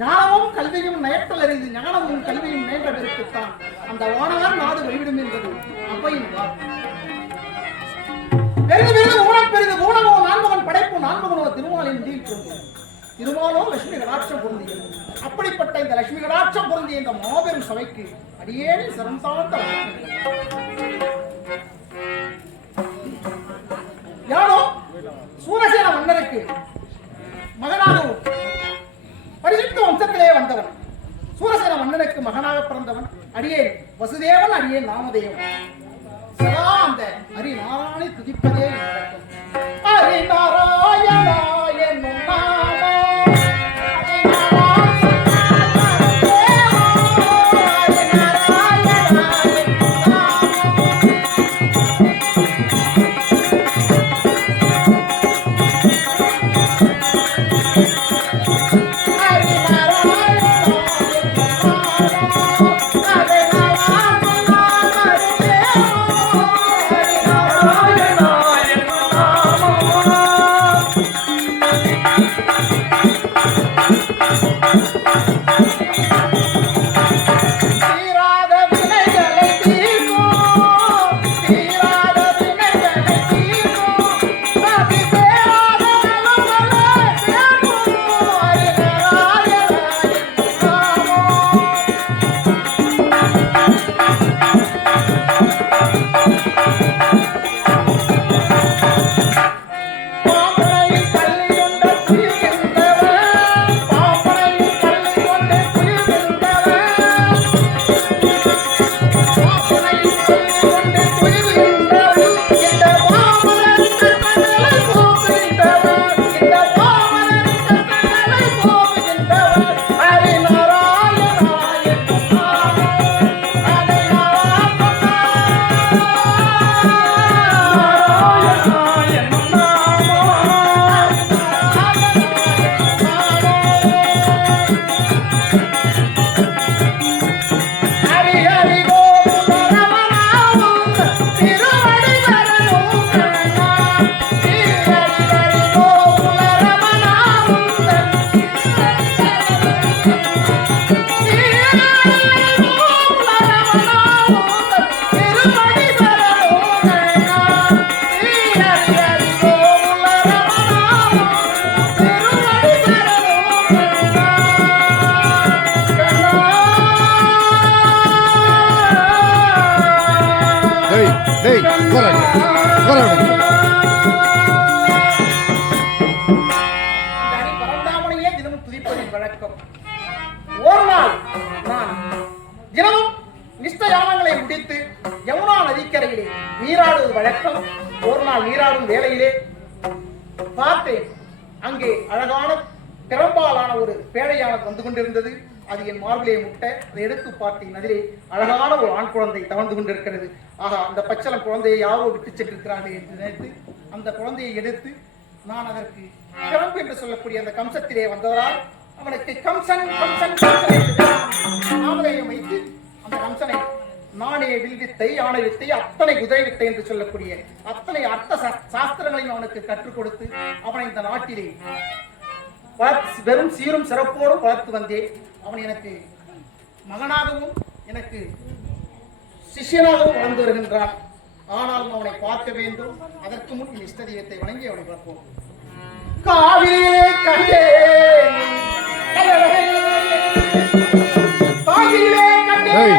ஞானமும் கல்வியும் நயற்றல் அறிந்து ஞானமும் கல்வியும் நேன்ற பெருக்குத்தான் அந்த வானவர் நாடு வழிவிடும் என்பது அப்பையின் பெரிது பெரிது ஊனம் பெரிது ஊனமோ நான்மகன் படைப்பு நான்மகனோ திருமாலின் தீல் பொருந்தியது. திருமாலோ லட்சுமி கடாட்சம் பொருந்தியது. அப்படிப்பட்ட இந்த லட்சுமி கடாட்சம் பொருந்திய இந்த மாபெரும் சபைக்கு அடியேனே சரம் சார்ந்த யாரோ சூரசேன மன்னருக்கு மகனாகவும் பரிசுத்த வம்சத்திலே வந்தவன், சூரசேன மன்னனுக்கு மகனாக பிறந்தவன் அடியேன் வசுதேவன், அடியேன் நாமதேவன். சதா அந்த ஹரிநாராயணனை துதிப்பதே ஹரிநாராயணா என்னும் பரந்தாமனையே தினமும் துதிப்பதின் வழக்கம். ஒரு நாள் நான் தினமும் நிஷ்டயானங்களை முடித்து யமுனா நதிக்கரையிலே நீராடுவது வழக்கம். ஒரு நாள் நீராடும் வேளையிலே பார்த்தேன், அங்கே அழகான பெரும்பாலான ஒரு பேழையானது வந்து கொண்டிருந்தது. அது என் மார்பிலே முட்டை. அதை எடுத்து பார்த்தேன், அதிலே அழகான ஒரு ஆண் குழந்தை தவழ்ந்து கொண்டிருக்கிறது. ஆகா, அந்த பச்சளம் குழந்தையை யாரோ விட்டு சென்றிருக்கிறார்கள் என்று நினைத்து அந்த குழந்தையை எடுத்து நான் அதற்கு கிளம்பு என்று சொல்லக்கூடிய அந்த கம்சத்திலே வந்தவரால் அவனுக்கு கம்சன் கம்சன் கம்சன் என்று நாமதேயம் வைத்து அந்த கம்சனை நானே வில்வித்தை, யானை வித்தை, அத்தனை குதிரை வித்தை என்று சொல்லக்கூடிய அத்தனை அர்த்த சாஸ்திரங்களையும் அவனுக்கு கற்றுக் கொடுத்து அவனை இந்த நாட்டிலே வெறும் சீரும் சிறப்போடும் வளர்த்து வந்தேன். அவன் எனக்கு மகனாகவும் எனக்கு சிஷ்யனாகவும் வளர்ந்து வருகின்றான். ஆனாலும் அவனை பார்க்க வேண்டும். அதற்கு முன் இஷ்ட தெய்வத்தை வணங்கி அவனை பார்ப்போம். காவிரியிலே கண்டேன், காவிரியிலே கண்டேன்,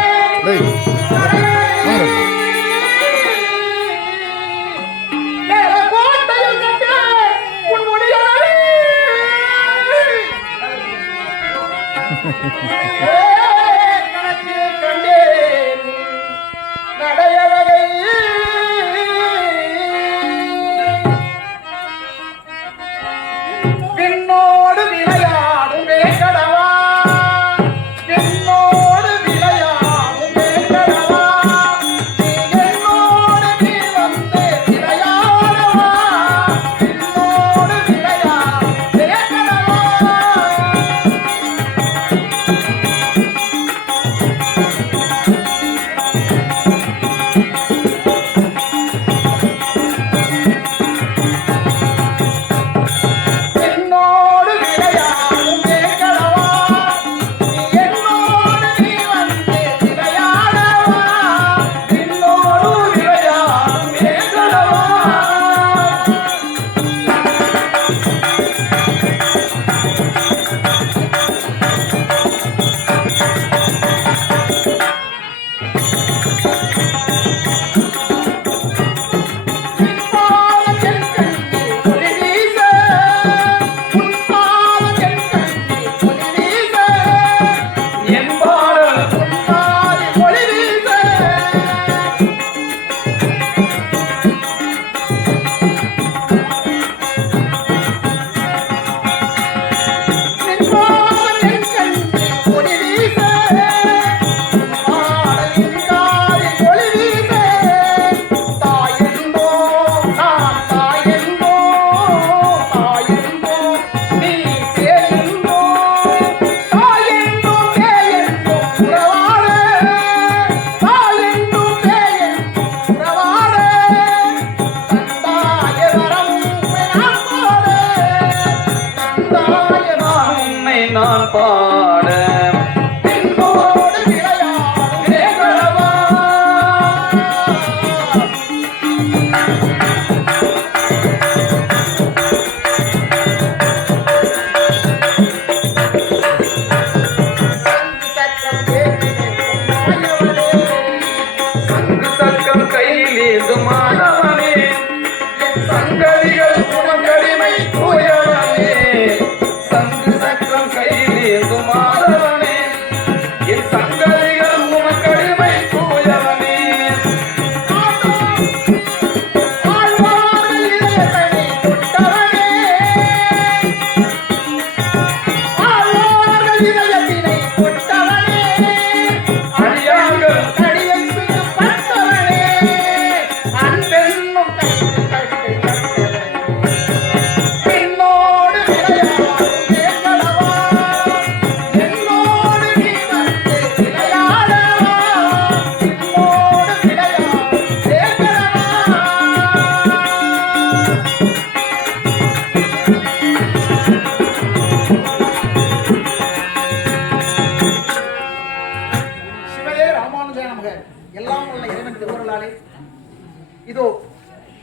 இதோ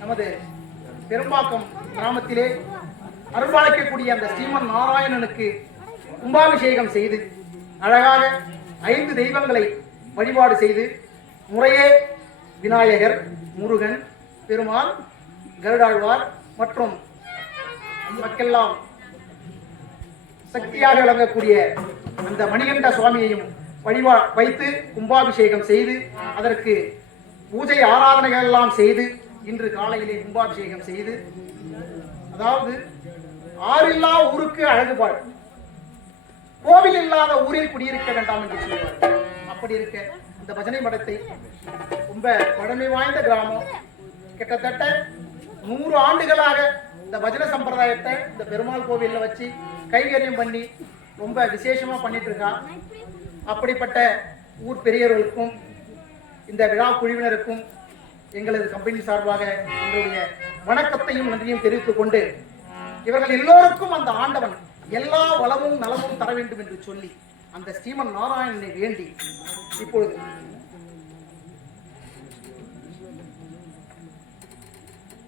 நமது பெரும்பாக்கம் கிராமத்திலே அருள்பாலிக்கக்கூடிய அந்த ஸ்ரீமன் நாராயணனுக்கு கும்பாபிஷேகம் செய்து அழகாக 5 தெய்வங்களை வழிபாடு செய்து முறையே விநாயகர், முருகன், பெருமாள், கருடாழ்வார் மற்றும் மக்கெல்லாம் சக்தியாக விளங்கக்கூடிய அந்த மணிகண்ட சுவாமியையும் வைத்து கும்பாபிஷேகம் செய்து அதற்கு பூஜை ஆராதனைகள் எல்லாம் செய்து இன்று காலையிலே கும்பாபிஷேகம் செய்து, அதாவது ஆறில்லா ஊருக்கு அழகுபாடு, கோவில் இல்லாத ஊரில் குடியிருக்க வேண்டாம் என்று சொல்வார். அப்படி இருக்க இந்த பஜனை மடத்தை ரொம்ப பழமை வாய்ந்த கிராமம், கிட்டத்தட்ட 100 ஆண்டுகளாக இந்த பஜனை சம்பிரதாயத்தை இந்த பெருமாள் கோவில்ல வச்சு கைங்கரியம் பண்ணி ரொம்ப விசேஷமா பண்ணிட்டு இருக்கா. அப்படிப்பட்ட ஊர் பெரியவர்களுக்கும் இந்த விழா குழுவினருக்கும் எங்களது கம்பெனி சார்பாக எங்களுடைய வணக்கத்தையும் நன்றியும் தெரிவித்துக் கொண்டு, இவர்கள் எல்லோருக்கும் அந்த ஆண்டவன் எல்லா வளமும் நலமும் தர வேண்டும் என்று சொல்லி அந்த ஸ்ரீமன் நாராயணனை வேண்டி இப்பொழுது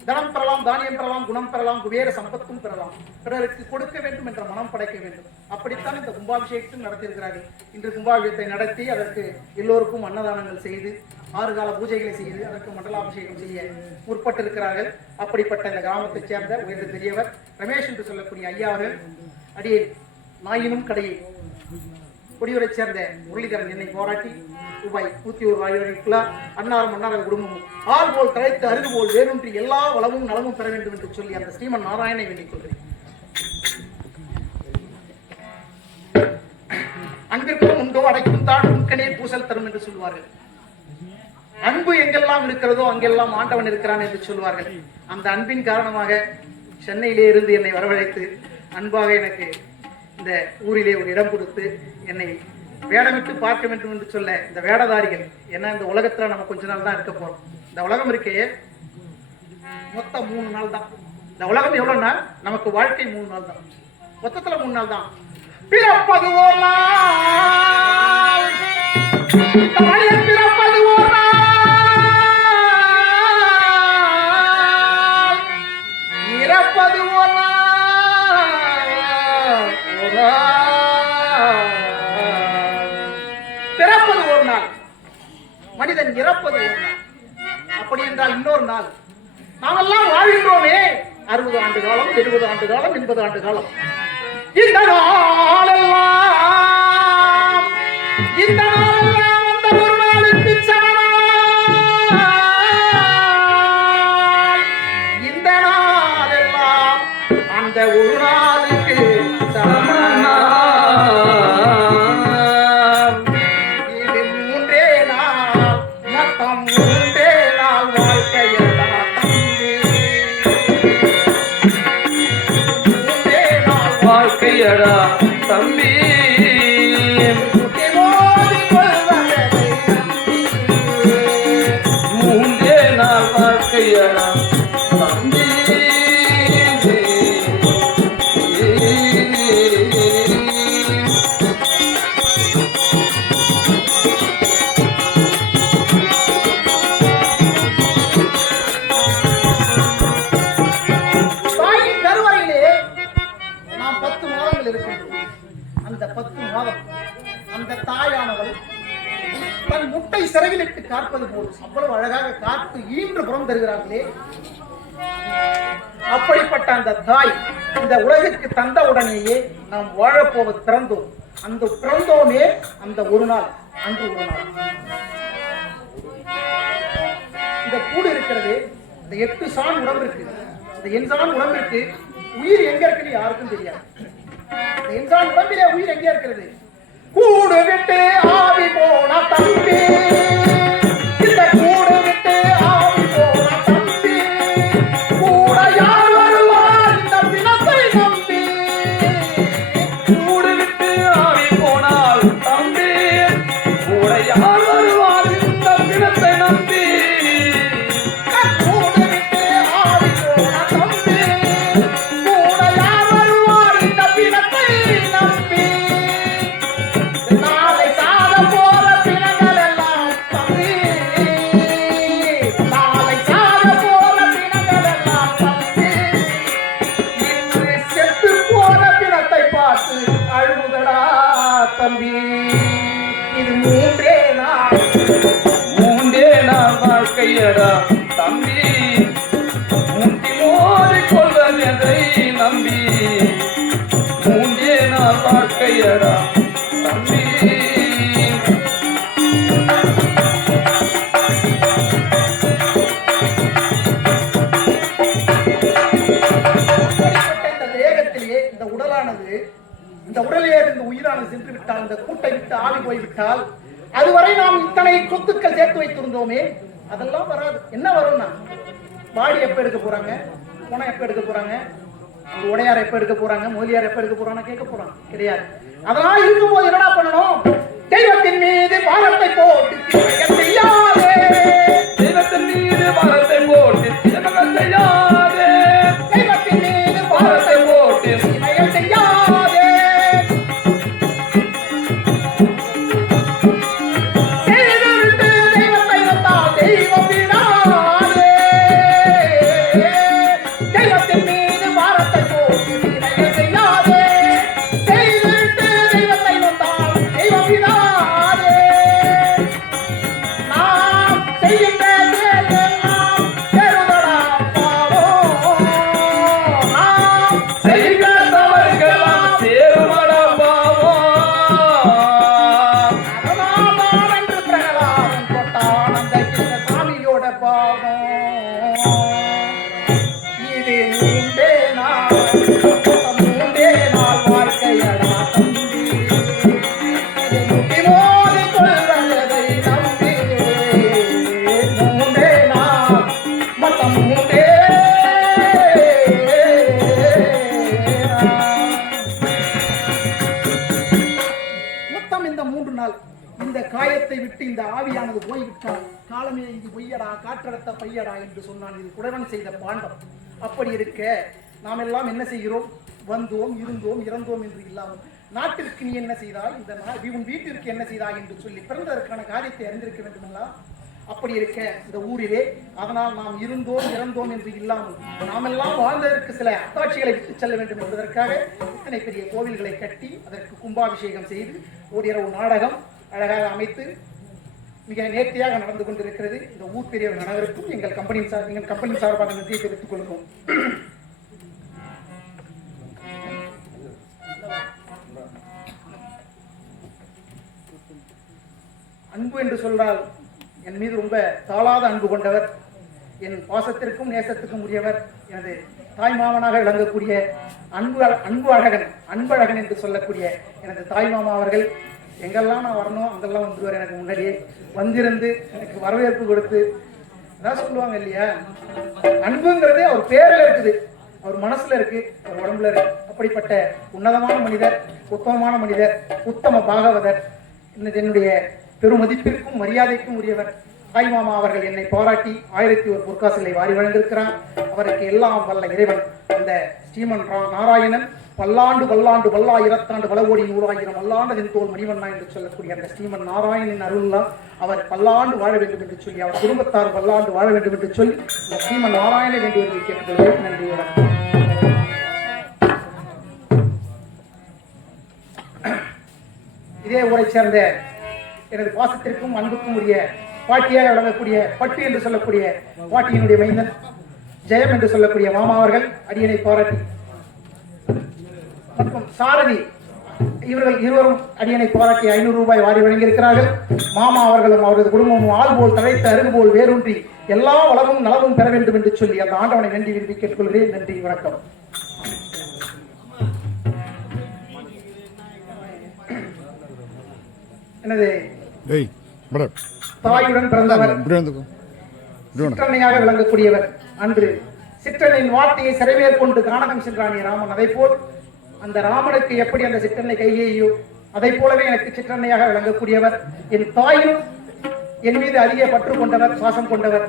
தனம் பெறலாம், தானியம் பெறலாம், குணம் பெறலாம், குபேர சம்பத்தும் பெறலாம், பிறருக்கு கொடுக்க வேண்டும் என்ற மனம் படைக்க வேண்டும். அப்படித்தான் இந்த கும்பாபிஷேகத்தில் நடத்தியிருக்கிறார்கள். இன்று கும்பாபிஷேகத்தை நடத்தி அதற்கு எல்லோருக்கும் அன்னதானங்கள் செய்து 6 கால பூஜைகளை செய்து அதற்கு மண்டலாபிஷேகம் செய்ய முற்பட்டிருக்கிறார்கள். அப்படிப்பட்ட இந்த கிராமத்தைச் சேர்ந்த உயர்ந்த பெரியவர் ரமேஷ் என்று சொல்லக்கூடிய ஐயா அவர்கள் அடியே நாயினும் கடையை கொடியூரை சேர்ந்த முரளிதரன் என்னை போராட்டி ரூபாய் 101 அன்னாரும் மன்னார குடும்பமும் ஆள் போல் தழைத்து அருகு போல் வேறொன்றி எல்லா வளமும் நலமும் பெற வேண்டும் என்று சொல்லி அந்த ஸ்ரீமன் நாராயணனை வேண்டிக் கொள்கிறேன். அன்பிற்கும் உண்டோ அடைக்கும் தான் உன்கனே பூசல் தரும் என்று சொல்வார்கள். அன்பு எங்கெல்லாம் இருக்கிறதோ அங்கெல்லாம் ஆண்டவன் இருக்கிறான் என்று சொல்வார்கள். அந்த அன்பின் காரணமாக சென்னையிலே இருந்து என்னை வரவழைத்து அன்பாக எனக்கு இந்த ஊரிலே ஒரு இடம் கொடுத்து என்னை வேடமிட்டு பார்க்க வேண்டும் என்று சொல்ல இந்த வேடதாரிகள், ஏன்னா இந்த உலகத்துல நம்ம கொஞ்ச நாள் தான் இருக்க போறோம். இந்த உலகம் இருக்கே மொத்தம் 3 நாள் தான். இந்த உலகம் எவ்வளவு நாள்? நமக்கு வாழ்க்கை 3 நாள் தான். மொத்தத்துல 3 நாள் தான். பிறப்பது ஒரு நாள், பிறப்பது ஒரு நாள், இறப்பது ஒரு நாள், பிறப்பது ஒரு நாள், மனிதன் இறப்பது ஒரு நாள். அப்படி என்றால் இன்னொரு நாள் நாமெல்லாம் வாழ்கின்றோமே 60 ஆண்டு காலம், 70 ஆண்டு காலம், 80 ஆண்டு காலம். இந்த நாளெல்லாம் அந்த ஒரு நாளுக்கு சமம். இந்த நாளெல்லாம் அந்த ஒரு நாளுக்கு சமம். இது 3 நாள், மொத்தம் 3 நாள் வாழ்க்கையெல்லாம் தம்பி. 3 நாள் வாழ்க்கையடா தம்பி. அந்த 10 மாதம் அந்த தாயானவள் தன் முட்டை சிறகிலிட்டு காப்பது போல் அவ்வளவு அழகாக காத்து ஈன்று புறம் தருகிறார்களே. அப்படிப்பட்ட அந்த தாய் இந்த உலகிற்கு தந்த உடனேயே நாம் வாழப்போவது பிறந்தோம். அந்த பிறந்தோமே அந்த ஒரு நாள், அன்று ஒரு நாள். இந்த கூடு இருக்கிறது, இந்த 8 சான் உடம்பிற்கு, இந்த எண்சான் உடம்பிற்கு உயிர் எங்க இருக்குன்னு யாருக்கும் தெரியாது. என்சான் உடம்பிலே உயிர் எங்கே இருக்கிறது? கூடு விட்டு ஆவி போன தம்பி, இந்த கூடு விட்டு ஆவி போன தம்பி, கூட யார் வருவார் இந்த பிணத்தை நம்பி. கூடு விட்டு ஆவி போனால் தம்பி, கூட யார் வருவார் இந்த பிணத்தை நம்பி. கூடு விட்டு ஆவி போன தம்பி, கூட யார் வருவார் இந்த பிணத்தை நம்பி. நாளை சாத போற பிணங்கள் எல்லாம் தம்பி, நாளை சாத போற பிணங்கள் எல்லாம் தம்பி. இன்று செத்து போன பிணத்தை பார்த்து அழுகுதடா தம்பி. இது 3 நாள் வாழ்க்கையடா தம்பி. விட்டால் அதுவரை நாம் இத்தனை சொத்துக்கள் சேர்த்து வைத்திருந்தோமே அதெல்லாம் வராது. என்ன வரும்னா பாடி எப்ப எடுக்க போறாங்க, பணம் எப்ப எடுக்க போறாங்க, உடையார் எப்ப எடுக்க போறாங்க, மொழியார் எப்ப எடுக்க போறாங்க கேட்க போறாங்க கிடையாது. அதெல்லாம் இருக்கும்போது என்னடா பண்ணணும்? தெய்வத்தின் மீது பாரத்தை போட்டு செய்யாதே, தெய்வத்தின் மீது பாரத்தை போட்டு செய்யாதே, தெய்வத்தின் மீது பாரத்தை போட்டு செய்யாதே, செய்துவிட்டு தெய்வத்தை வந்தால் தெய்வம் விடாதே, தெய்வத்தின் மீது பாரத்தை போட்டு செய்யாதே, செய்துவிட்டு தெய்வத்தை வந்தால் தெய்வம் விடாதே. நாம் செய்கின்ற செயலெல்லாம் பெருதடா பாவம், நாம் செய்கிற தவறுகளாம் சேருமடா பாவம். அதனால்தான் என்று பிரகலாதன் தொட்டான் அந்த கிருஷ்ண சாமியோட பாவம். இது மூன்றே நாள் வாழ்க்கையடா தம்பி, இதை முட்டி மோதி கொள்வதை நம்பி, மூன்றே நாள் மொத்தம் மூன்றே மொத்தம் இந்த 3 நாள் இந்த காயத்தை விட்டு இந்த ஆவியானது போய்விட்டால் காலமே இது பொய்யடா காற்றடத்த பையடா என்று சொன்னான். இது குடவன் செய்த பாண்டம். அப்படி இருக்க நாம் எல்லாம் என்ன செய்கிறோம்? வந்தோம், இருந்தோம், இறந்தோம் என்று இல்லாமல் நாட்டிற்கு நீ என்ன செய்தாய், இந்த உன் வீட்டிற்கு என்ன செய்தாய் என்று சொல்லி பிறந்ததற்கான காரியத்தை அறிந்திருக்க வேண்டுமல்லா? அப்படி இருக்க இந்த ஊரிலே அதனால் நாம் இருந்தோம் இறந்தோம் என்று இல்லாமல் நாமெல்லாம் வாழ்ந்ததற்கு சில அத்தாட்சிகளை விட்டு செல்ல வேண்டும் என்பதற்காக இத்தனை பெரிய கோவில்களை கட்டி அதற்கு கும்பாபிஷேகம் செய்து ஓரிரவு நாடகம் அழகாக அமைத்து மிக நேர்த்தியாக நடந்து கொண்டிருக்கிறது. இந்த ஊர் பெரியவர்கள் அனைவருக்கும் எங்கள் கம்பெனி சார்பாக நன்றியை தெரிவித்துக் கொள்கிறோம். அன்பு என்று சொல்றால் என் மீது ரொம்ப தாளாத அன்பு கொண்டவர், என் பாசத்திற்கும் நேசத்துக்கும் உரியவர், எனது தாய் மாமனாக விளங்கக்கூடிய அன்பழகன் என்று சொல்லக்கூடிய எனது தாய் மாமா அவர்கள் எங்கெல்லாம் நான் வரணும் அங்கெல்லாம் வந்துருவார். எனக்கு முன்னாடியே வந்திருந்து எனக்கு வரவேற்பு கொடுத்து அதான் சொல்லுவாங்க இல்லையா, அன்புங்கிறதே அவர் பேரில் இருக்குது, அவர் மனசுல இருக்கு, அவர் உடம்புல இருக்கு. அப்படிப்பட்ட உன்னதமான மனிதர், உத்தமமான மனிதர், உத்தம பாகவதர், என்னுடைய பெருமதிப்பிற்கும் மரியாதைக்கும் உரியவர் தாய் மாமா அவர்கள் என்னை பாராட்டி 1001 பொற்காசுகளை வாரி வழங்கியிருக்கிறார். அவருக்கு எல்லாம் வல்ல இறைவன் அந்த ஸ்ரீமன் நாராயணன் பல்லாண்டு பல்லாண்டு பல்லாயிரத்தாண்டு பல கோடி 100,000 வல்லாண்டதின் தோல் மணிவண்ணா என்று சொல்லக்கூடிய அந்த ஸ்ரீமன் நாராயணன் அருள்லாம் அவர் பல்லாண்டு வாழ வேண்டும் என்று சொல்லி அவர் குடும்பத்தார் பல்லாண்டு வாழ வேண்டும் என்று சொல்லி இந்த ஸ்ரீமன் நாராயணன் வேண்டியவர்களை கேட்டுக்கொள்கிறேன். நன்றி, வணக்கம். இதே ஊரை சேர்ந்த எனது பாசத்திற்கும் அன்புக்கும் உரிய பாட்டியாக விளங்கக்கூடிய பட்டு என்று சொல்லக்கூடிய பாட்டியினுடைய மைந்தன் ஜெயம் என்று சொல்லக்கூடிய மாமா அவர்கள் அடியனை பாராட்டி மற்றும் சாரதி இவர்கள் இருவரும் அடியனை பாராட்டி 500 ரூபாய் வாரி வழங்கியிருக்கிறார்கள். மாமா அவர்களும் அவரது குடும்பமும் ஆள் போல் தழைத்த அருகு போல் வேரூன்றி எல்லா வளமும் நலமும் பெற வேண்டும் என்று சொல்லி அந்த ஆண்டவனை வேண்டி விரும்பி கேட்டுக்கொள்கிறேன். நன்றி, வணக்கம். எனது தாயுடன் பிறந்தவர், சிற்றன்னையாக விளங்கக்கூடியவர். அன்று சிற்றன்னையின் வார்த்தையை சிறைமேற்கொண்டு கானகம் சென்றானே ராமன், அதை போல் அந்த ராமனுக்கு எப்படி அந்த சிற்றன்னை கையேயோ அதை போலவே எனக்கு சிற்றன்னையாக விளங்கக்கூடியவர். என் தாயும் என் மீது அதிக பற்று கொண்டவர், பாசம் கொண்டவர்.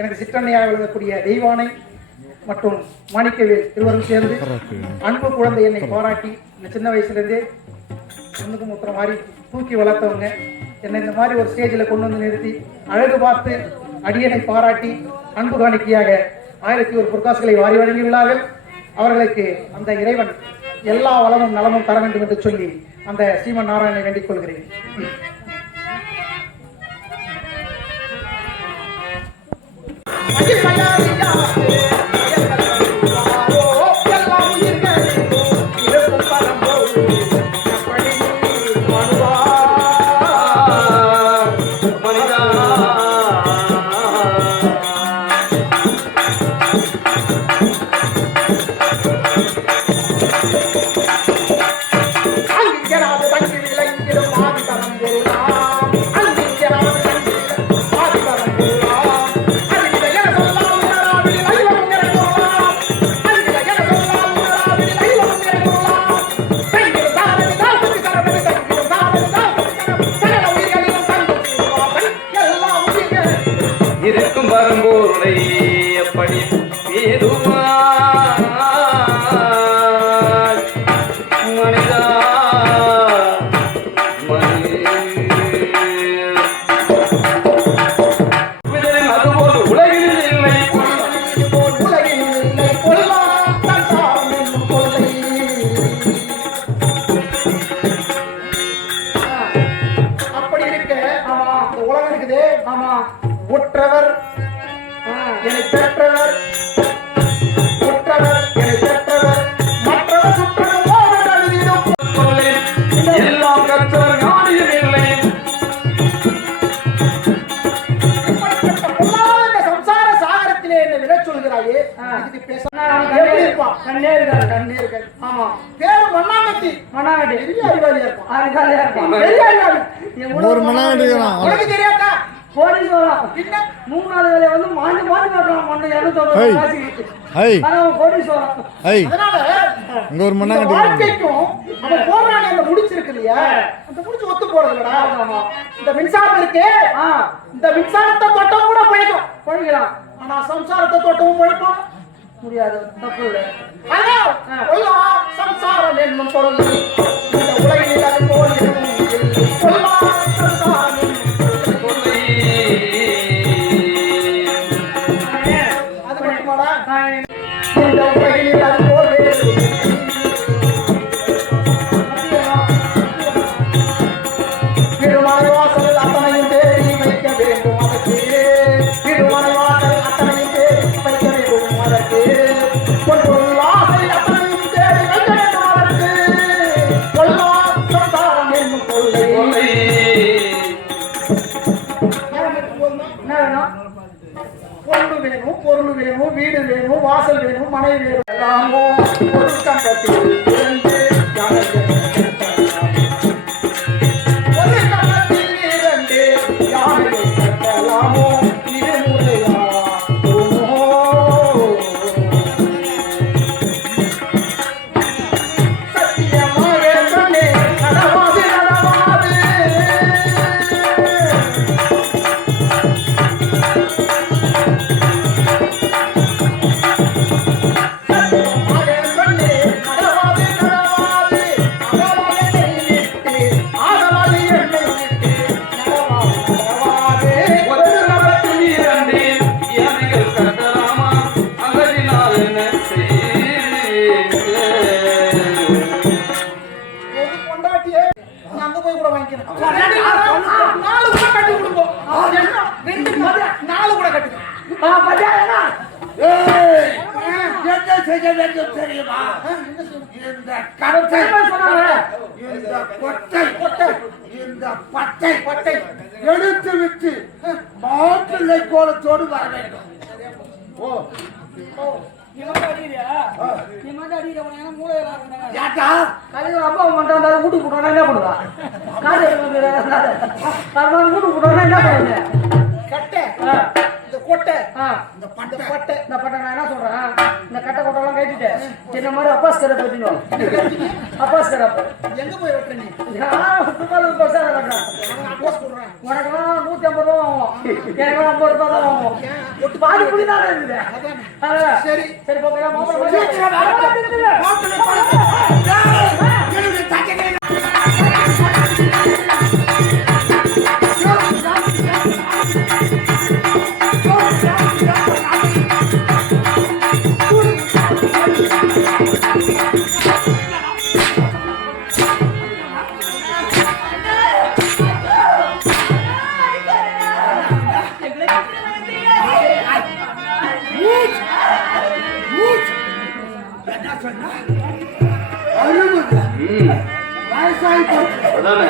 எனக்கு சிற்றன்னையாக விளங்கக்கூடிய தெய்வானை மற்றும் மாணிக்கவேல் இருவரும் சேர்ந்து அன்பு குழந்தை என்னை பாராட்டி இந்த சின்ன வயசுலேருந்தே ஒன்றுக்கு முத்திர மாதிரி தூக்கி வளர்த்தவங்க என்னை இந்த மாதிரி ஒரு ஸ்டேஜில் கொண்டு வந்து நிறுத்தி அழகு பார்த்து அடியனை பாராட்டி அன்பு காணிக்கையாக 1001 பொற்காசுகளை வாரி வழங்கியுள்ளார்கள். அவர்களுக்கு அந்த இறைவன் எல்லா வளமும் நலமும் தர வேண்டும் என்று சொல்லி அந்த ஸ்ரீமன் நாராயணனை வேண்டிக் கொள்கிறேன். வரும்போதை எப்படி ஏதுவாய் மனிதா அதுபோல் உலகில் இல்லை உலகில் இல்லை கொல்லாம் சம்சாரம் என்னும் கொள்ளை. அப்படி இருக்க இந்த உலகம் இருக்குது. உற்றவர் என்னை பெற்றவர், உற்றவர் என்னை பெற்றவர், மற்றவர் சுற்றவர் போக கருதிடும். எல்லாம் கற்றவர் ஞானியும் இல்லை. இப்படிப்பட்ட பொல்லாத இந்த சம்சார சாகரத்திலே என்னை விடச் சொல்கிறாயே, இதுக்கு பேச எப்படி இருப்பான்? கண்ணே இருக்காது. கண்ணீர்கள். ஆமா, பேரு மண்ணாங்கட்டி. மண்ணாங்கட்டி. பெரிய அறிவாளியா இருப்பான். அறிவாளியா இருப்பான். பெரிய அறிவாளி. ஒரு மண்ணாங்கட்டி உனக்கு தெரியாதா? கோடீஸ்வரன். பின்ன 3-4 வேலையை வந்து மாண்டு காட்டுறான். மண்ணை 250 காசுக்கு. ஐ ஆனா அவன் கோடீஸ்வரன். ஐ அதனால இங்க ஒரு இந்த மண்ணாங்கட்டி வாழ்க்கைக்கும் அவன் போராடி அந்த முடிச்சு இருக்கு இல்லையா, அந்த முடிச்சு ஒத்து போறது இல்லடா. இந்த மின்சாரம் இருக்கு, இந்த மின்சாரத்தை தொட்டவும் கூட பழிக்கும், பழிக்கலாம். ஆனா சம்சாரத்தை தொட்டவும் பழிக்கும் முடியாது. தப்பு இல்லை. அதனால் கொல்லாம் சம்சாரம் என்னும் பொருள் இந்த உலகில் அது போல் எதுவும் இல்லை. கொல்லாம் சம்சாரம் என்னும் பொருள். அது மட்டுமாடா, இந்த உலகில் அது போல் எதுவும் இல்லை. திருமலை வாசல் அத்தனையும் தேடி வைக்க வேண்டும் அதற்கு, திருமலை வாசல் அத்தனையும் தேடி வைக்க வேண்டும் அதற்கு, பொன்பொருள் ஆசை அத்தனையும் தேடி வைக்க வேண்டும் அதற்கு, கொல்லா சம்சாரம் என்னும் கொள்ளை. என்ன வேணும்? பொண்ணு வேணும், பொருள் வேணும், வீடு வேணும், வாசல் வேணும், மனை வேணும், எல்லாமோ ஒரு கண்டத்தில் இரண்டு யானைகள். ஒரு கண்டத்தில் இரண்டு யானைகள் கட்டலாமோ, இது முறையா? சத்தியமாக சொன்னே, நடவாது நடவாது. ஒரு நபத்தில் இரண்டு யானைகள் கட்டலாமா அகதினால் என்ன என்ன செய்ய வேண்டும் தெரியுமா? இந்த கட்டை, இந்த கொட்டை, இந்த பட்டை எடுத்து விட்டு மாப்பிள்ளை கோலத்தோடு வர வேண்டும். நீ மட்டும் அடிக்கிறியா? நீ மட்டும் அடிக்கிற உனக்கு என்ன மூளை இல்லாம ஏட்டா கலைஞர் அப்பா மட்டும் வீட்டுக்கு போட்டோன்னா என்ன பண்ணுவா? காசு வீட்டுக்கு போட்டோன்னா என்ன பண்ணுவீங்க? கட்டை, இந்த கொட்டை, இந்த இந்த பட்டை. இந்த பட்டை நான் என்ன சொல்றேன், இந்த கட்டை கொட்டெல்லாம் கட்டிட்டு சின்ன மாதிரி அப்பாஸ் கரை பத்தினோம். அப்பாஸ் கரை எங்க போய் வெட்டுற நீ? பஸ்ஸாக கட்டுறேன். அப்போஸ் சொல்றேன். உனக்கெல்லாம் 150 ரூபா வாங்குவோம், எனக்கெல்லாம் 50 ரூபா தான் வாங்குவோம். பாதி புள்ளி தான் இருக்குது. அதான். சரி சரி போக்கலாம். என்ன சொன்னா? 60 வயசாகி போச்சு. அதானே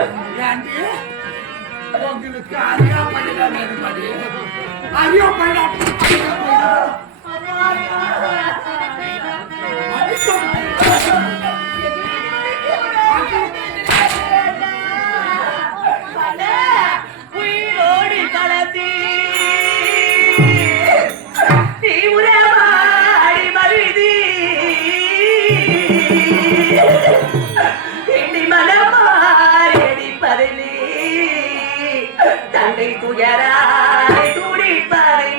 ஏண்டி? உங்களுக்கு அறியா பண்ணிதான் வேணுமாடி? அறியா பண்ணா உயிரோடு கலத்தி தீவிரமாடி மருதி எண்ணி மனமாடி பருதி தந்தை துயராய் துடிப்பதை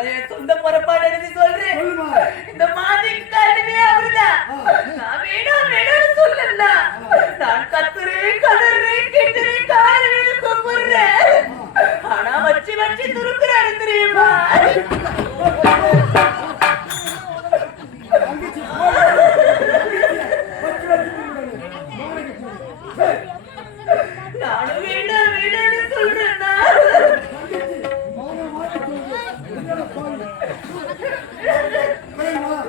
நான் என் சொந்த பொறப்பாடு எழுதி சொல்றேன். சொல்லுமா. இந்த மாதிரிக்கு காரணமே அவருதான். நான் வேணும்னு சொல்லல. நான் கத்துறேன், கதறேன், கெட்டுறேன், காலையில கொப்புறேன். ஆனா வச்சு துருக்குறாரு தெரியுமா? தங்கச்சி நானும் வேணும்னு சொல்றேன்னா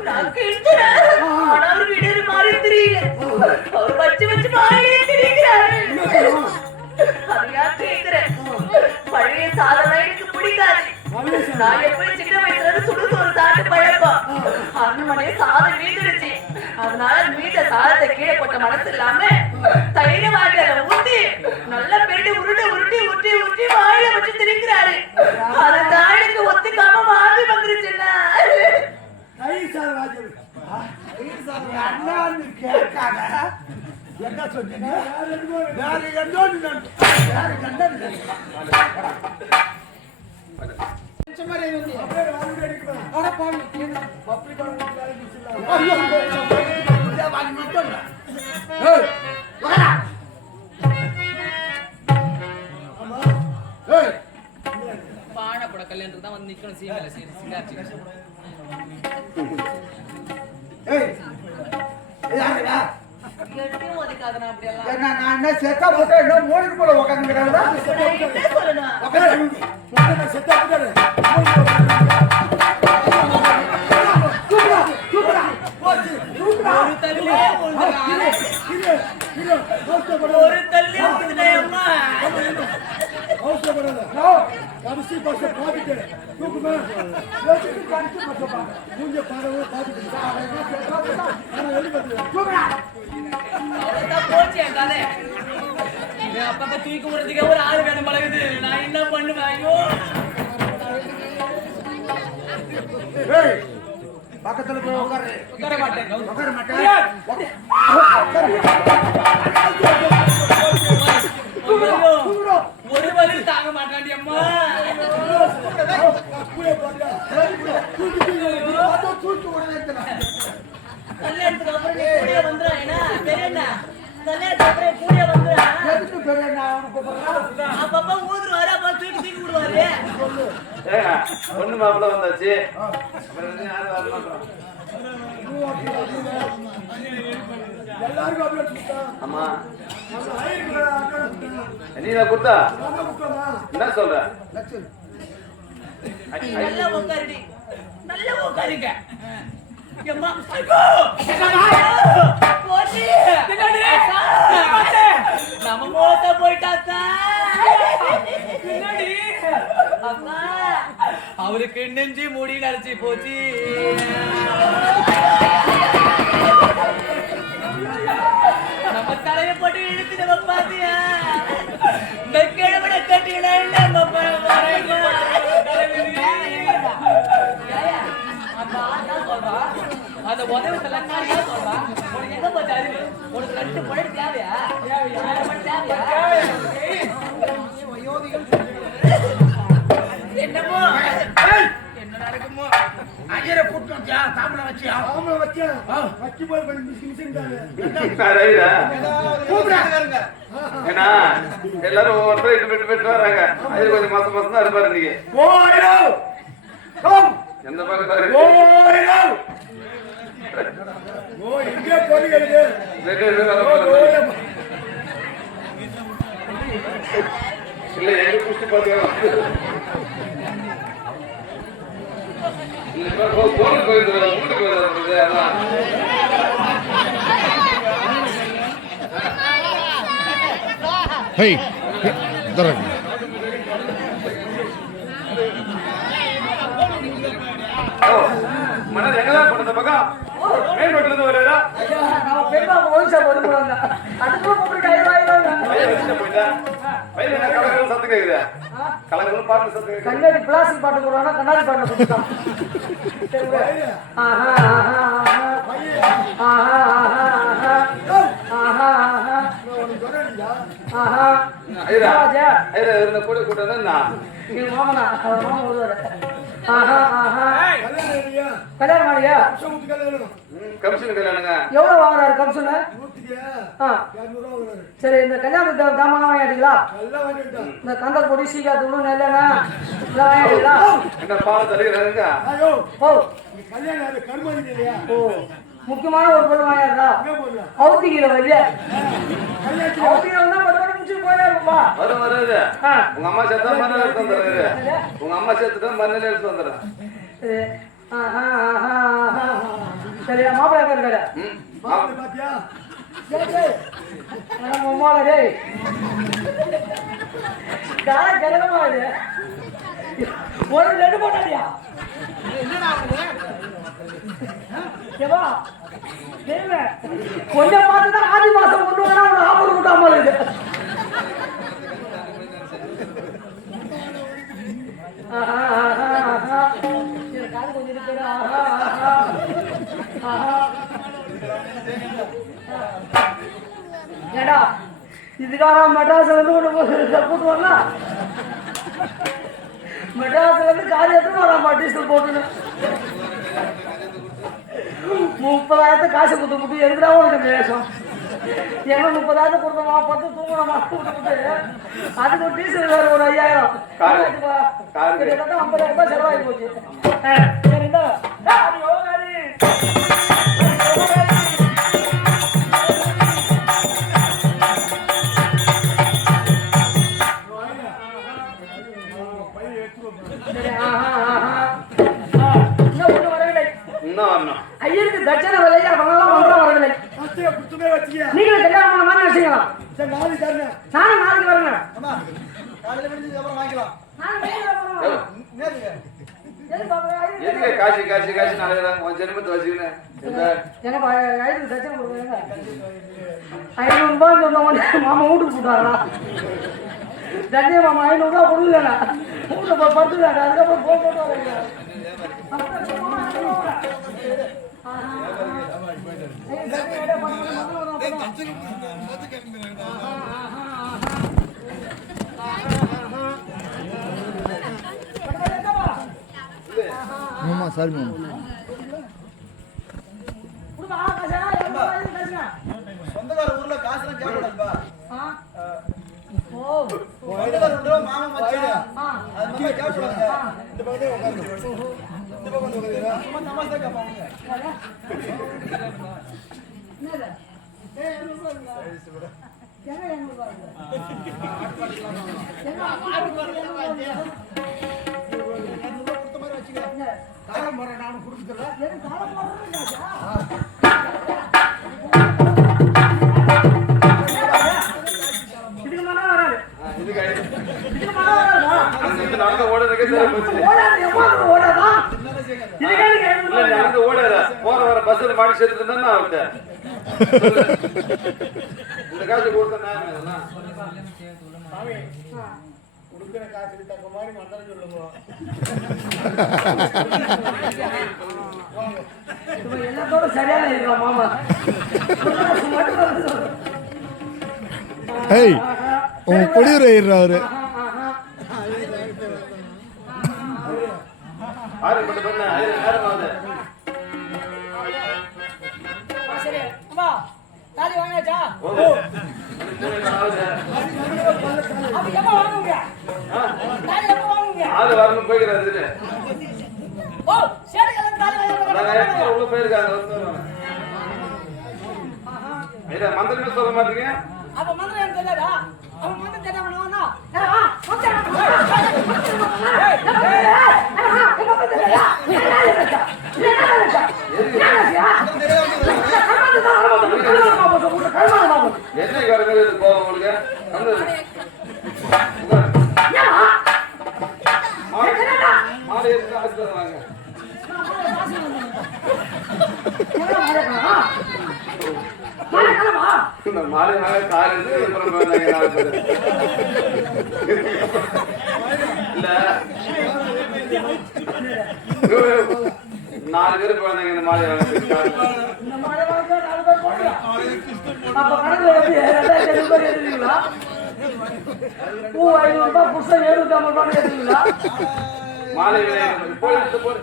நான் கேட்கிறேன். ஆனா அவர் விடுற மாதிரி தெரியல. அவர் வச்சு மாறியே திரிக்கிறாரு. அதையா கேட்கிறேன். பழைய சாதம் எனக்கு பிடிக்காது. நான் எப்படி சின்ன வயசுல இருந்து சுடுசோறு சாப்பிட்டு பழக்கம். அந்த மணியே சாதம் வீந்துடுச்சு. அதனால மீத சாதத்தை கீழே போட்ட மனசு இல்லாம தயிர வாங்கி அதை ஊத்தி நல்லா பெருட்டு உருட்டி வாயில வச்சு திரிக்கிறாரு. அதை தாய்க்கு ஒத்துக்காம மாறி வந்துருச்சுன்னா அண்ணான்னு கேட்காத என்ன சொன்னீங்க? வேற பானப்பட கல்யாணத்துக்கு தான் வந்து நிக்கணும். சீமையில சிங்காச்சி எட்டையும் ஒதுக்காதனா அப்படியெல்லாம். நான் என்ன செத்தா போட்டா என்ன மூணுக்கு போல உட்காந்துக்கிறாங்களா? என்ன சொல்லணும்? செத்தா போட்டாரு ஒரு தள்ளே ஒரு தள்ளே அம்மா கடைசி பஸ் பாத்துட்டு தூக்குமே மூஞ்ச பாடவே பாத்துட்டு போச்சு என் கதை. அப்பப்ப தூக்கி விடுறதுக்கே ஒரு ஆள் வேணும் பழகுது. நான் என்ன பண்ணுவேன்? ஐயோ பக்கத்துல போய் உட்காரு. உட்கார மாட்டேன். உட்கார மாட்டேன். ஒரு பதில் தாங்க மாட்டாண்டி அம்மா. கல்யாணத்துக்கு அப்புறம் நீ கூடிய வந்துடும். என்ன பெரியண்ணா கல்யாணத்துக்கு அப்புறம் கூடிய வந்துடும். அப்பப்ப ஊதுருவாரு, அப்ப தூக்கி விடுவாரு. பொண்ணு மாப்பிள்ள வந்தாச்சு. அப்புறம் யாரும் வர மாட்டோம். ஆமா நீதான் கொடுத்தா என்ன சொல்ற? நல்லா உட்காருடி, நல்லா உட்காருங்க. எம்மா ஐயோ போச்சு. நம்ம மோத்த போயிட்டாக்கா. அம்மா அவருக்கு நெஞ்சு மூடி நரைச்சி போச்சு. நம்ம தலையை போட்டு இழுத்து நம்ம பாத்தியா? இந்த கிழவனை கட்டினா நம்ம அந்த உதவி சொல்றான். உனக்கு எங்க போச்சு அறிவு? உனக்கு 2 படம் தேவையா? என்னமோ என்ன நடக்குமோ? ஐயரை கூட்டு வச்சியா? தாமரை வச்சியா? தாமரை வச்சேன். வச்சு போய் ஏன்னா எல்லாரும் ஒவ்வொருத்தரும் விட்டு வராங்க. அது கொஞ்சம் மாசம் தான் இருப்பாரு. நீங்க எந்த பக்கத்தாரு எங்கே போறீங்க? இல்ல எங்க குஸ்தி பாத்துக்கலாம். கோவில் கோயில் வீட்டுக்கு வருது. அதான் ஹேய் தரங்க மணல் எங்கதான் போனது பக்கம் மேல்ரோட்ல இருந்து வருதா? பெருமா மோசா போடுறாங்க. அதுக்கு போட்டு கைவாயிராங்க. போயிட்டா பையன் என்ன கலகல சத்தம் கேக்குது? கலகல பாட்டு சத்தம் கேக்குது. கண்ணாடி பிளாஸ்டிக் பாட்டு போடுறானா கண்ணாடி பாட்டு போட்டுட்டான். ஆஹா ஆஹா ஆஹா ஆஹா ஐரா ஐரா இருந்த கூட கூட்டம் தான் நான் நீ மாமனா மாமா வருவாரு. ஆஹா ஆஹா கல்யாணம் இல்லையா? கல்யாணம் ஆனியா வருஷம் விட்டு கல்யாணம். கமிஷன் கல்யாணங்க. எவ்வளவு வாங்குறாரு கமிஷனு? நூத்துக்கு ஆ 200 ரூபா வாங்குறாரு. சரி இந்த கல்யாணத்துக்கு ஜாமான் வாங்கிட்டீங்களா? எல்லாம் வாங்கிட்டான். இந்த கந்தல் பொடி சீக்கா தூள் நெல்லெண்ணெய் இதெல்லாம் வாங்கிட்டீங்களா? என்ன பால் தருகிறாருங்க? ஐயோ, ஓ நீ கல்யாணம் ஆகுது, கருமாதி இல்லையா? ஓ முக்கியமான ஒரு பொருள் வாங்கிடுறா என்ன பண்ணலாம்? அவுத்திக்கிற வழிய கல்யாணத்துக்கு அவுத்திக்கிற பட்டு முடிச்சுட்டு போயிடாருப்பா. வரும் வராது. ஆ உங்க அம்மா சேர்த்தா மண்ணில் எடுத்து வந்துடுறாரு. உங்க அம்மா சேர்த்துட்டா மண்ணில் எடுத்து வந்துடுறேன். சரி ஆஹா ஆஹா ஆஹா சரி மாப்பிள்ளை எங்க இருக்காரு? மாப்பிள்ளை பாத்தியா? உமால டேய் கால கிடமா இது ஒரு ரெண்டு போட்டாடியா ஏவா தேவ கொஞ்சம் பார்த்து தான் ஆதி மாசம் கொண்டு வரா ஒரு ஆஃபர் கூட்டாமல் இது ஆஹா ஆஹா ஆஹா இது கால கொஞ்சம் இருக்கிற ஆஹா ஆஹா ஆஹா ஏடா இதுக்காக மெட்ராஸ்ல இருந்து கூட்டு வரலாம் மெட்ராஸ்ல இருந்து கார் எடுத்து வராமா டீசல் போட்டுன்னு 30,000 காசு கொடுத்து எதுக்குடா உனக்கு வேஷம் எங்க 30,000 கொடுத்தோமா 10 தூங்கணுமா கொடுத்துட்டு அதுக்கு ஒரு டீசல் வேற ஒரு 5,000 கிட்டத்தட்ட 50,000 ரூபாய் செலவாகி போச்சு சரிங்களா ஐயருக்கு தட்சணை விலையா பண்ணலாம் ஒன்றும் வரவில்லை குத்துமே வச்சுக்கியா? நீங்களும் கல்யாணம் பண்ண மாதிரி நினைச்சீங்களா? சரி, நாளைக்கு தரேன். நானும் நாளைக்கு வரேங்க அம்மா காலையில விழுந்து அப்புறம் வாங்கிக்கலாம். எதுக்கு காசு காசு காசு நாளைக்கு உன் ஜென்மத்தை வச்சுக்கினேன். ஐயருக்கு தட்சணை கொடுக்குறேங்க 500 ரூபாய் சொன்ன மாமா வீட்டுக்கு போட்டாரா தண்ணிய மாமா 500 ரூபாய் கொடுக்கலண்ணா வீட்டுல படுத்துக்காங்க அதுக்கப்புறம் போட்டு வரீங்க மாமா சாரி மாமா சொந்தக்கார ஊர்ல காசுலாம் கேட்கக்கூடாதுப்பா. ஓ சொந்தக்கார ஊர்ல மாமா மச்சான் அது மாதிரி கேட்கக்கூடாது. இந்த பக்கமே உட்காந்து. இந்த பக்கம் வந்து உட்காருங்க. சும்மா தமாஷா கேட்பாங்க. காலம் வர நானும் கொடுத்துறேன். இதுக்கு மேல வராது இதுக்கு இதுக்கு மேல வராதா அங்க நடந்து ஓடுறதுக்கே சரி போச்சு. ஓடாது எவ்வளவு ஓடாதா இதுக்கு இல்ல, நடந்து ஓடாத. போற வர பஸ்ல மாடி சேர்த்துட்டு இருந்தா அவர்கிட்ட இந்த காசு கொடுத்தா நான் இதெல்லாம் சாமி, கொடுக்குற காசுக்கு தக்க மாதிரி மந்திரம் சொல்லுங்க. எல்லாத்தோட சரியான இருக்கா மாமா ஏய் உன் கொடியூர் ஐயர் அவரு ஆறு பட்டு பண்ண நேரம் ஆகுது. சரி அம்மா தாலி வாங்கியாச்சா ஓ ஆகுது. அப்ப எப்ப வாங்குவீங்க தாலி எப்ப வாங்குவீங்க ஆளு வரணும் போய்க்கிறாரு. ஓ சேடுக்கு தாலி நாங்க எப்படி உள்ள போயிருக்காங்க வருவாங்க. இத மந்திரமே சொல்ல மாட்டீங்க. அப்ப மந்திரம் எனக்கு தெரியாதா அவன் மந்திரம் தெரியாம நான் என்ன வரது கோபம் உங்களுக்கு? வந்து மாலை எடுத்து ஆஸ்பத்திரி வாங்க. இந்த மாலை மேல கார் இருந்து அப்புறம் போனாங்க 4 பேர். இல்ல 4 பேர் போனாங்க இந்த மாலை வாங்க. அப்ப கணக்குல வந்து 2000 ரூபாய் எழுதுவீங்களா? பூ 500 ரூபாய் புதுசா 750 ரூபாய் எழுதுவீங்களா? மாலை விளையாடு போயிட்டு போடு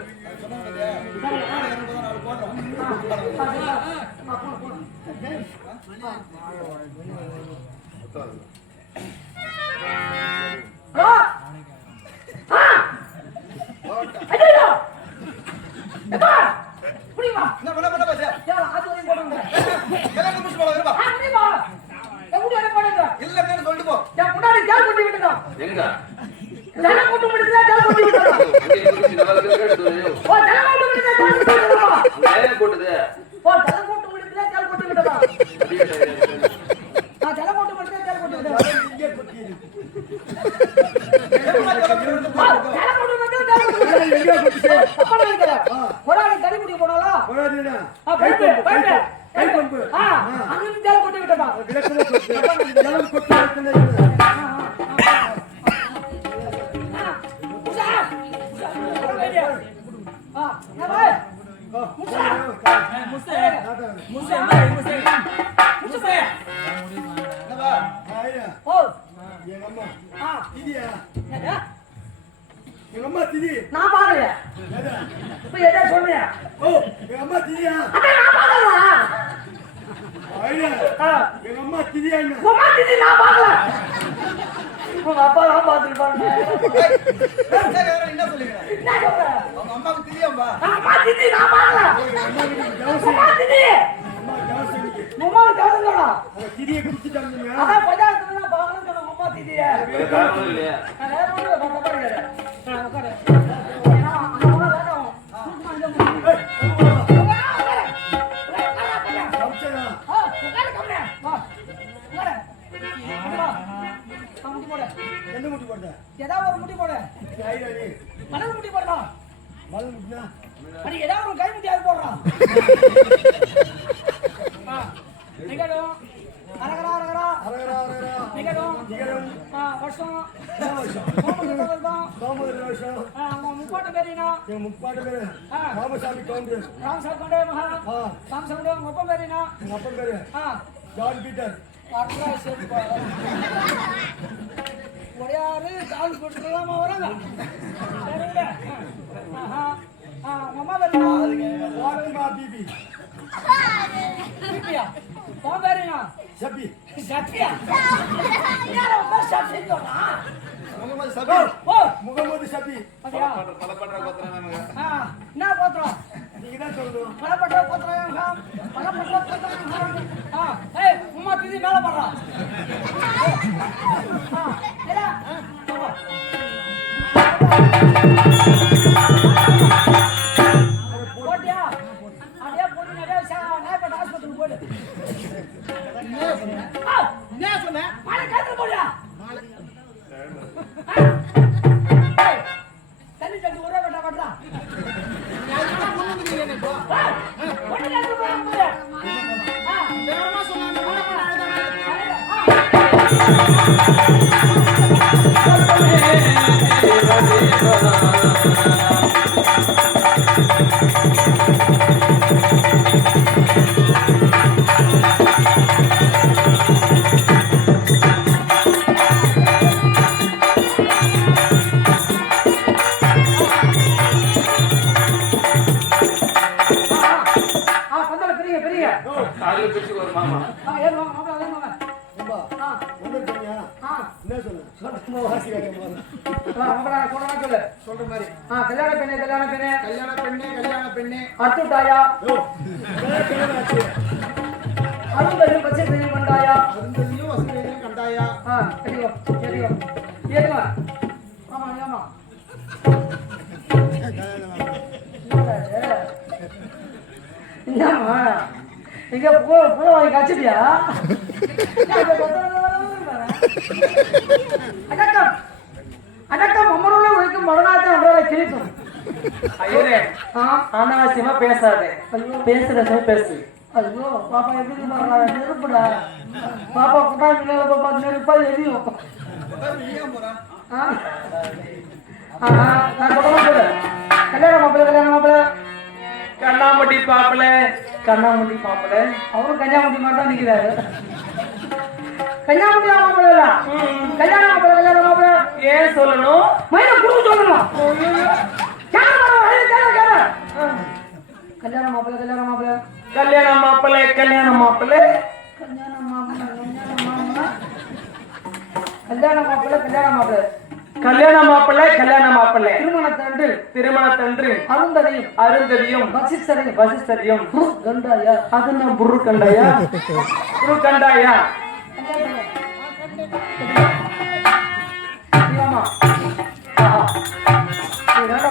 எங்க போட்டுது எங்க அம்மா திதி நான் பாக்கல இப்ப எதை சொன்னேன் ஓ எங்க அம்மா திதியா நான் பாக்கல ஐயா எங்க அம்மா திதியா உமா திதி நான் பாக்கல உங்க அப்பா தான் பாத்துட்டாங்க என்ன சொல்லுங்க என்ன சொல்ற அவங்க அம்மாவுக்கு தெரியாம்பா அம்மா திதி நான் பாக்கல உமா திதி அம்மா ஜாசனிக்கு உமா ஜாசனடா அவ திதியை குடிச்சிட்டாங்க அத பஜாரத்துல நான் பாக்கல சொன்ன உமா திதிய காரணம் இல்லையா நான் வேற ஒண்ணு பாக்கல நான் உட்காரு ஏன்னா அந்த உமா வேணும் என்ன முட்டி போடுற ஏதாவது ஒரு முடி போடு ஐயா நீ மணல் முடி போடலாம் மலை முட்டினா அடி ஏதாவது ஒரு கை முடி அது போடுறான் நிகழும் அரகரா அரகரா அரகரா அரகரா நிகழும் நிகழும் வருஷம் வருஷம் சோமதர வருஷம் முப்பாட்டு பேரினா என் முப்பாட்டு பேரு ராமசாமி கவுண்டர் ராமசாமி கொண்டே மகா ராமசாமி ஒப்பம் பேரினா எங்க அப்பா பேரு ஜான் பீட்டர் ஒடையாரு ஜான் பீட்டர் வராங்க அம்மா பேரினா பாத்திமா பிபி பிபியா உன் பேரினா சபி சத்தியா யாரோ சத்தி சொன்னா முகமது சபி ஓ முகமது சபி அப்படியா பலப்பட்ட கோத்திரம் நமக்கு என்ன கோத்திரம் நீங்க தான் சொல்லணும் பலப்பட்ட கோத்திரம் பலப்பட்ட கோத்திரம் ஏய் உம்மா திதி மேல படுறா ஏடா போட்டியா அப்படியே போட்டு நிறைய நாய்ப்பட்ட ஹாஸ்பிட்டலுக்கு போடு என்ன சொன்னேன் மாலை காத்துல போடியா தண்ணி தண்ணி ஒரே கட்டா கட்டா வேறமா சொன்னாங்க காலையில பிடிச்சு ஒரு மாமா என்ன சொல்லு சொல்ற மாதிரி கல்யாண பெண்ணே கல்யாண பெண்ணே கல்யாண பெண்ணே கல்யாண பெண்ணே அத்துட்டாயா அருந்ததில் பச்சை செய்ய வந்தாயா அருந்ததியும் வசதியும் கண்டாயா தெரியும் தெரியும் ஏதுமா ஆமா ஆமா என்னம்மா இங்க பூ வாங்கி கச்சிட்டியா அடக்கம் அடக்கம் அம்மனோட உழைக்கும் மரணாத்தை ஒன்றாக கிழிக்கும் ஐயரே அனாவசியமா பேசாதே பேசுறத பேசு ஐயோ பாப்பா எப்படி நெருப்புடா பாப்பா குட்டாய் மேல பாப்பா நெருப்பா எரியும் நான் சொல்ல சொல்றேன் கல்யாணம் மாப்பிள்ள கண்ணாமட்டி பாப்பல கண்ணாமூடி பாப்பல அவரும் கன்னியாகுமரி மாதிரி தான் நிக்கிறாரு கல்யாணம் மாப்பிள்ள இல்ல கல்யாண மாப்பிள்ள ஏன் சொல்லணும்? மயில குடு சொல்லணும் கல்யாண மாப்பிள்ள கல்யாண மாப்பிள்ளை கல்யாண மாப்பிள்ளை கல்யாண மாப்பிள்ளை திருமணத்தன்று அருந்ததியும் வசிஷ்டரையும் கண்டாயா அது நான் புரு கண்டாயா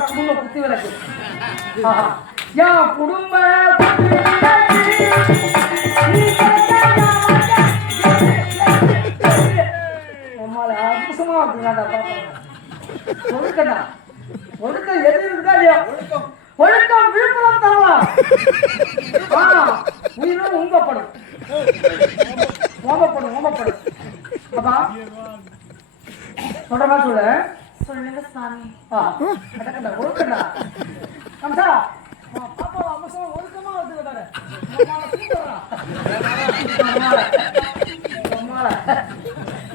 குடும்ப குத்தி விளக்கு குடும்ப அற்புதமா ஒழுக்கடா ஒழுக்கம் எது இருக்கா இல்லையா ஒழுக்கம் விழுப்புரம் தரலாம் உயிரும் ஊங்கப்படும் ஓமப்படும் அப்பா சொல்ற மாதிரி சொல்லு சொல்லுங்க சுவாமி. ஒழுக்கண்டா கம்சா பாப்பா அவசரம் ஒழுக்கமா வந்து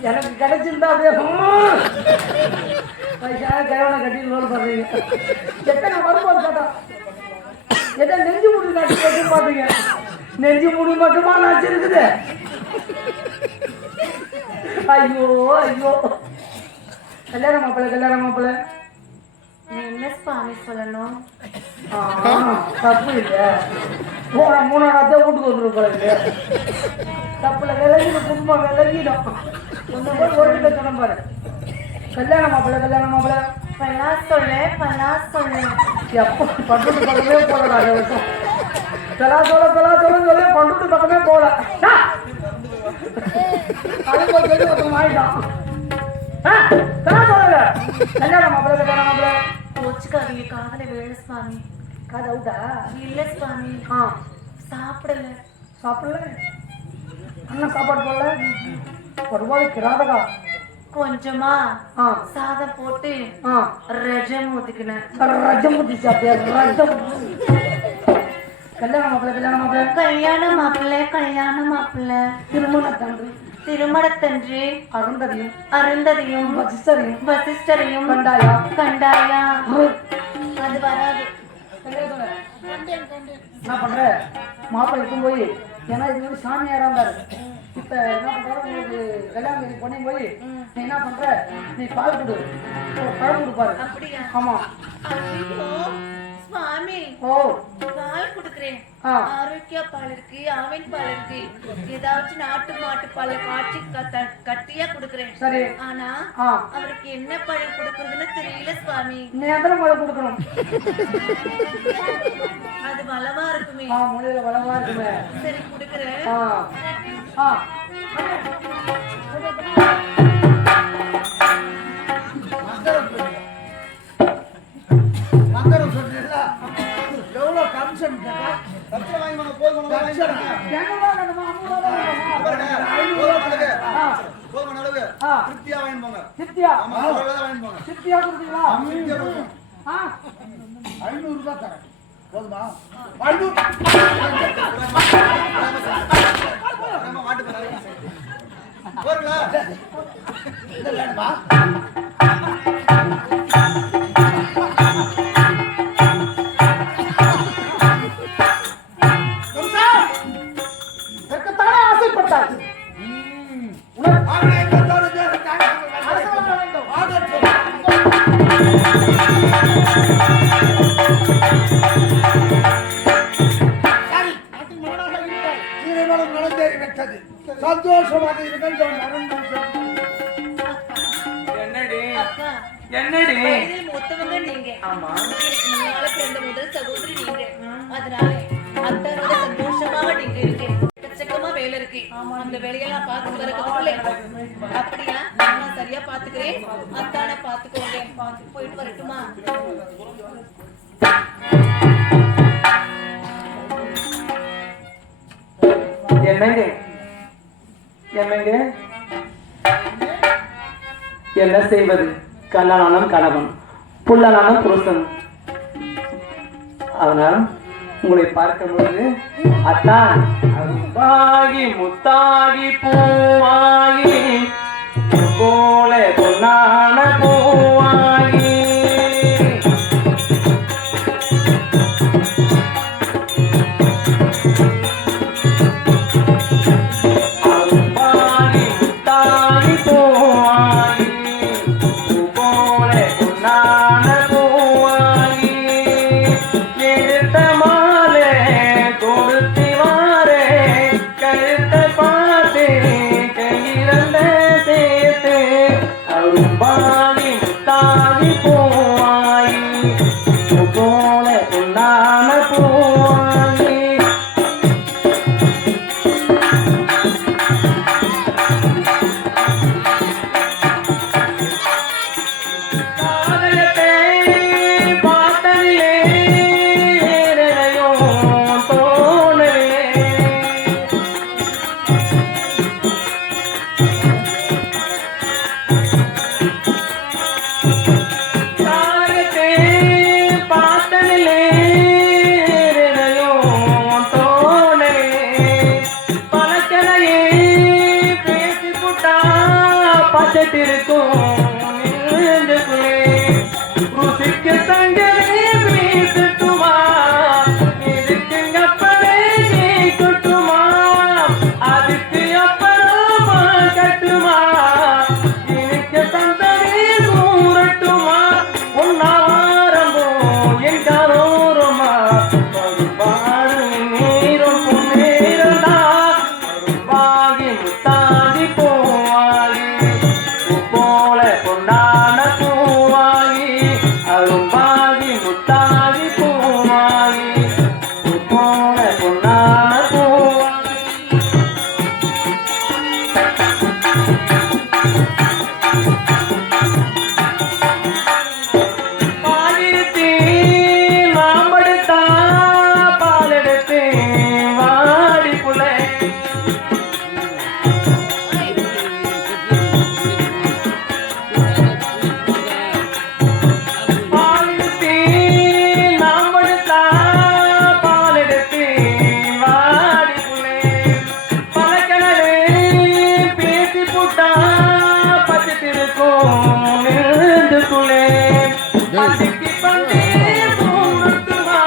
எனக்கு கிடைச்சிருந்தா அப்படியே பைசா கிழவனை கட்டி லோன் பண்றீங்க எத்தனை வரும்போது கேட்டா எதை நெஞ்சு முடி நாட்டி கேட்டு பாத்தீங்க நெஞ்சு முடி மட்டுமா நாச்சு இருக்குது ஐயோ கல்யாண மாப்பிள்ள என்ன சுவாமி சொல்லணும்? தப்பு இல்லை மூணாவது வீட்டுக்கு வந்துருப்பாரு தப்புல விலகிடு குடும்பம் விலகிடும் ஒன்று சொன்ன பாரு கல்யாண மாப்பிள்ள பலா சொல்லு எப்போ பண்ருட்டு பக்கமே போலடா வருஷம் பெலா சொல்ல சொல்லி பண்ருட்டு பக்கமே போல அது ஒரு கேட்டு ஒருத்தன் ஆயிட்டான் சொல்லல கல்யாண மாப்பிள்ள கோச்சுக்காதீங்க, காதல வேலை சுவாமி. காது அவுட்டா இல்ல சுவாமி, சாப்பிடல அண்ணன் சாப்பாடு போடல ஒருபாடு கிராதகா கொஞ்சமா சாதம் போட்டு ரஜம் ஊத்திக்கினேன். ரஜம் ஊத்தி சாப்பிட்டியா? ரஜம் கல்யாண மாப்பிள்ள திருமணத்தன்று அருந்ததியும் வசிஷ்டரையும் கண்டாயா? அது வராது. என்ன பண்ற? மாப்பிள்ளை இருக்கும் போய் ஏன்னா இது வந்து சாமியாரா இருந்தாரு. இப்ப என்ன பண்றாரு, உங்களுக்கு கல்யாணம் பண்ணி போய் நீ என்ன பண்ற, நீ பால் கொடு, பழம் கொடுப்பாரு. அப்படியா? ஆமா. சுவாமி, பால் குடுக்கிறேன். ஆரோக்கிய பால் இருக்கு, ஆவின் பால் இருக்கு. ஏதாச்சும் நாட்டு மாட்டு பால் காய்ச்சி கட்டியா குடுக்கிறேன். சரி. ஆனா அவருக்கு என்ன பழம் கொடுக்கறதுன்னு தெரியல சுவாமி. நேந்திரம் பழம் கொடுக்கணும். அது வளவா இருக்குமே. மொழியில வளவா இருக்குமே. சரி, குடுக்கிறேன். மங்கரம் சொல்றீங்களா? எவ்வளவு கமிஷன் கேட்டா? போதுமா? வேணுமா? ஆசைப்பட்டார். சந்தோஷமாக என்னடி மொத்தவங்க நீங்க. எனக்கு முன்னால பிறந்த முதல் சகோதரி நீங்க. அதனால அத்தனோட சந்தோஷமாக நீங்க இருக்கேன். எக்கச்சக்கமா வேலை இருக்கு. அந்த வேலையெல்லாம் பார்த்து வரக்குள்ள அப்படியா? நான் சரியா பாத்துக்கிறேன். அத்தான பாத்துக்கோங்க. போயிட்டு வரட்டுமா? என்னங்க என்ன செய்வது? கண்ணனானும் கணவன், புள்ளனானும் புருஷன். அதனால் உங்களை பார்க்கும் பொழுது அத்தான் அரும்பாகி முத்தாகி பூவாகி போல பொன்னான பூவாகி அரும்பாகி முத்தாகி பூவாகி போல பொன்னான பூவாகி எடுத்த மாலை கொடுத்து வாரே கழுத்த பார்த்து கையிறந்த சேர்த்து அரும்பாகி முத்தாகி பூவாகி போல பொன்னான பூவாகி காதலத்தை பார்த்ததிலே ஏழையோ தோணலே காதலத்தை பார்த்ததிலே ஏழையோ தோணலே பழக்கலையே பேசி புட்டா பச்சத்திருக்கும் நெஞ்சுக்குள்ளே ருசிக்கு தங்கவே பேசட்டுமா இதுக்குங்க அப்பவே கேட்கட்டுமா அதுக்கு அப்புறமா கட்டுமா எனக்கு தந்தவே கூறட்டுமா உன்னாரம்போ என் காரோரமா பாடு நீரும் பொன்னேரா பாகி முத்தாகி போவாகி போல பொன்னான பூவாகி அரும்பாகி முத்தாகி பூவாகி போல பொன்னான பூவாகி பாலிருத்தே நாம் படுத்தா பாலெடுத்தே வாடி புலை பாலெடுத்தே நாம் படுத்தா பாலெடுத்தே வாடி புலை பழக்கனவே பேசி போட்டா பச்சத்திருக்கும் நெஞ்சுக்குள்ளே அதுக்கு பந்தே தோணட்டுமா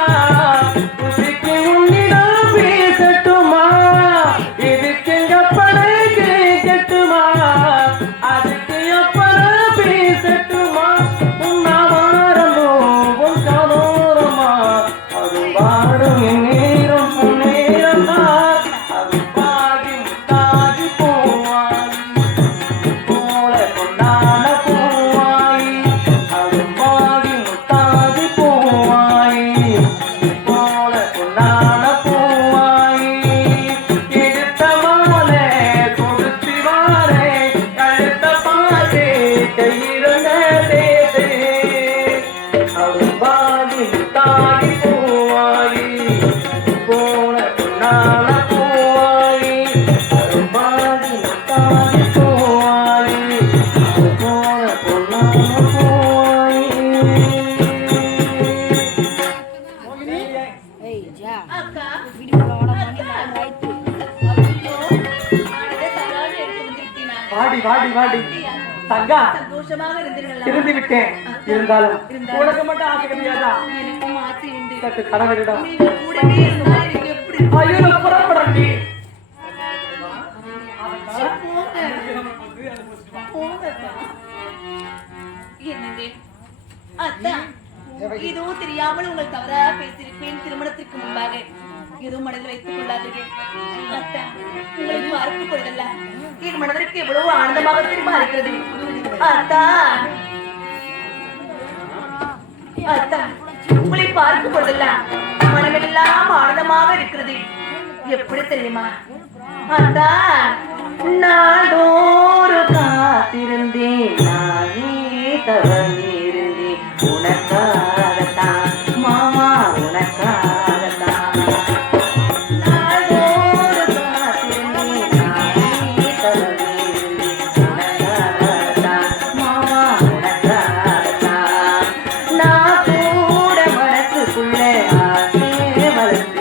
ருசிக்கு உன்னிடம் பேசட்டுமா இதுக்குங்க படை கேட்கட்டுமா அதுக்கு அப்புறம் பேசட்டுமா உன்னாவாரமோ உன் காலோரமா அது பாடும் என் நேரம் பொன்னேரம் அது பாகி முத்தாகி போவாகி போல பொன்னான பூவாகி அரும்பாகி முத்தாகி பூவாகி போல பொன்னான பூவாகி எடுத்த மாலை கொடுத்து வாரே கழுத்த பாதே கையிறந்த தேதே அரும்பாகி முத்தாகி பூவாகி போல பொன்னான பூவாகி அரும்பாகி முத்தாகி பூவாகி போல பொன்னான பூவாகி அக்கா ஐயோ, ஆனந்த தகாது எடுத்து வந்திருக்கீனா? வாடி வாடி வாடி தங்கா சந்தோஷமாக இருந்தீர்களா? இருந்து விட்டேன் இருந்தாலும் உனக்கு மட்டும் ஆசை கிடையாதா எனக்கும் ஆசை உண்டு. சற்று கணவரிடம் நீங்கள் கூடவே இருந்தால் எனக்கு எப்படி இருக்கும்? ஐயோ நான் புறப்படுறேன்டி போங்கக்கா. என்னங்க? அத்தா, இதோ தெரியாமல் உங்கள் தவறாக பேசியிருப்பேன் திருமணத்திற்கு முன்பாக. ஏதோ மனதில் வைத்துக் கொள்ளாதீர்கள். அத்தா, உங்களை பார்க்கும் பொழுதெல்லாம் என் மனதிற்கு எவ்வளவு ஆனந்தமாக தெரியுமா இருக்கிறது. அத்தா, அத்தா, உங்களை பார்க்கும் பொழுதெல்லாம் மனமெல்லாம் ஆனந்தமாக இருக்கிறது. எப்படி தெரியுமா அத்தா? நாடோறு காத்திருந்தேன் நானே தவறியிருந்தேன் உனக்காகத்தான் மாமா உனக்காகத்தான். நாடோறு காத்திருந்தேன் நானே தவறியிருந்தேன் உனக்காகத்தான் மாமா உனக்காகத்தான். நான் கூட மனசுக்குள்ள ஆசை வளர்த்து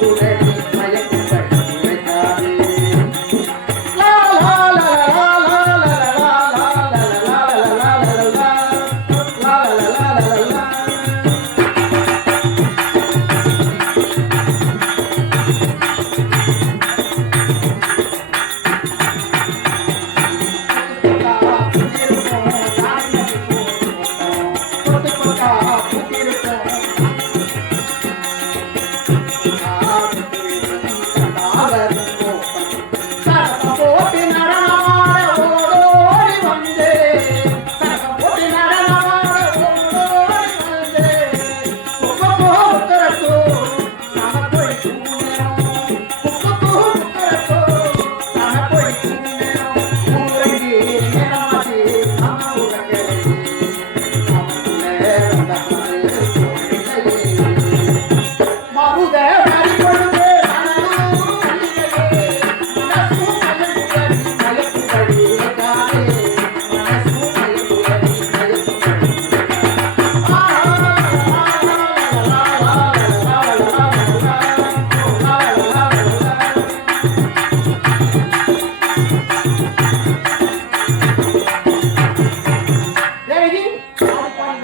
துணை